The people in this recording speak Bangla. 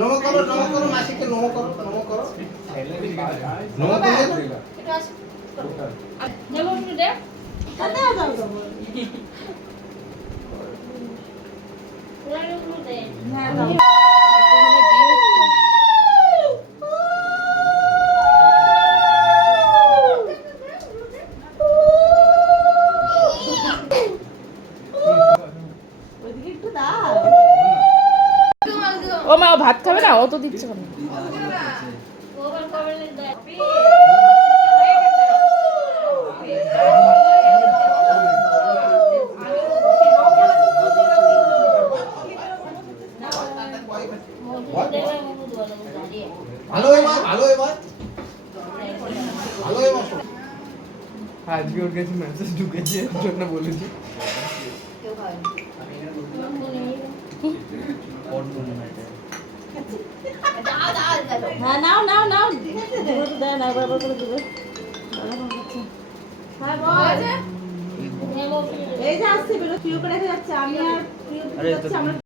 নমো করো মাসিকে নমো করো নমো দে ও মা, ও ভাত খাবে না, ও তো দিচ্ছে কেন? আজকে ওর কাছে মেসেজ ঢুকেছে, এর জন্য বলেছি। হ্যাঁ, নাও নাও নাও, দেয় না, বাবা করে দেবে। এই যে আসছে বেরো প্রিয় করে যাচ্ছে, আমি আর প্রিয় যাচ্ছে, আমরা